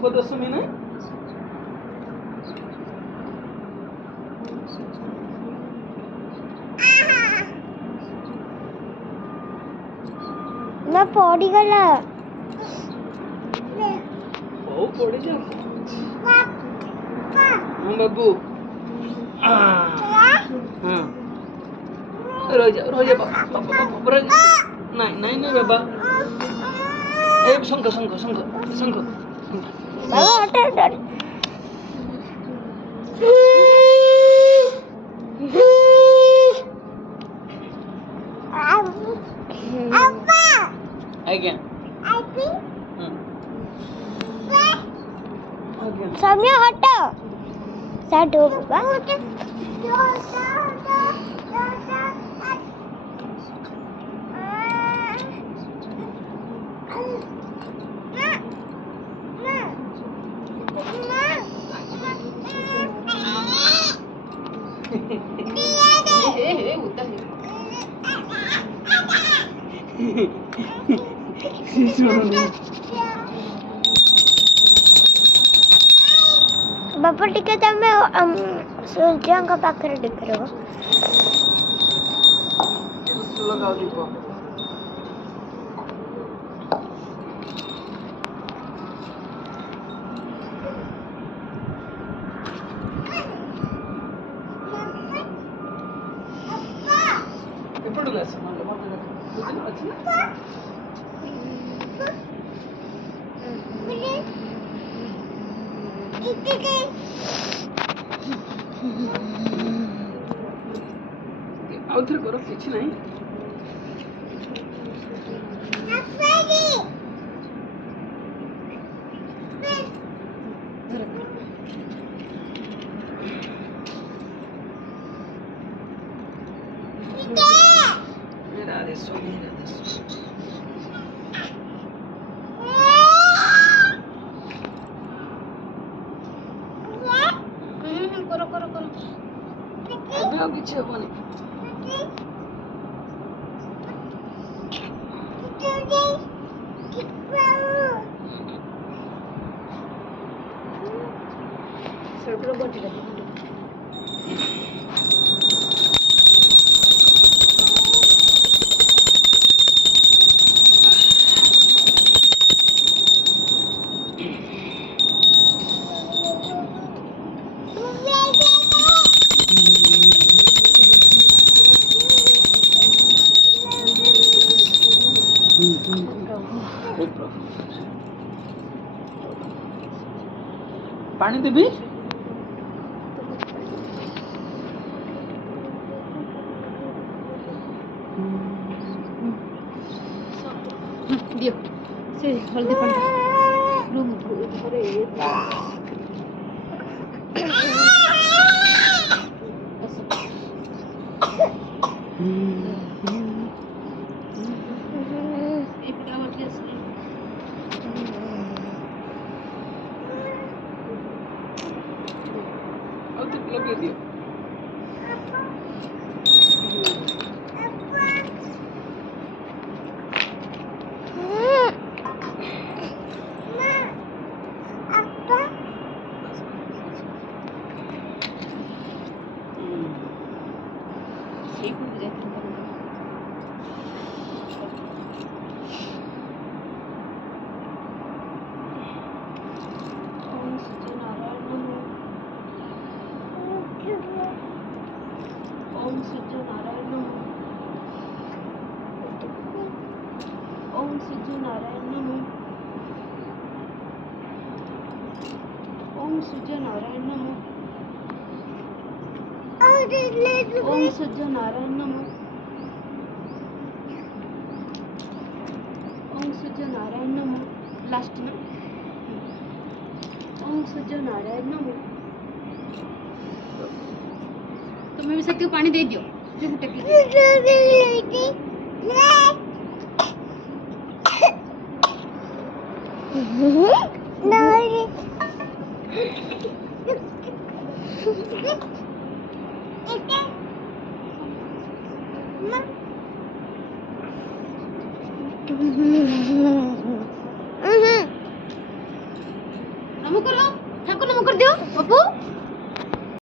Kota Sumina? ना पड़ी गला ओ पड़ी जा हां बाबू हां रोजा बाबा नहीं नहीं बाबा ए शंख बाबा हट अब्बा आज्ञा अभी आज्ञा सामने हटो साडो बाबा बापा टिके तमे सूर्यंक पाखरे देखरो लगाओ दीपो ఎప్పుడు లేస్తాం आउथर करो किछ नहीं मेरा adesso करो अबे अब किछ हबनी सर्वलो बंटी लगी पानी देबी दियो से हल्दी पानी रूम अरे लगे दियो ओम सूर्यनारायण नमः ओम सूर्यनारायण नमः ओम सूर्यनारायण नमः ओम सूर्यनारायण नमः ओम सूर्यनारायण नमः लास्ट ना ओम सूर्यनारायण नमः तुम्हें भी सकती हो पानी दे दियो जो टकी ନମ କର ଠାକୁର ନମ କରିଦିଅ ବାପୁ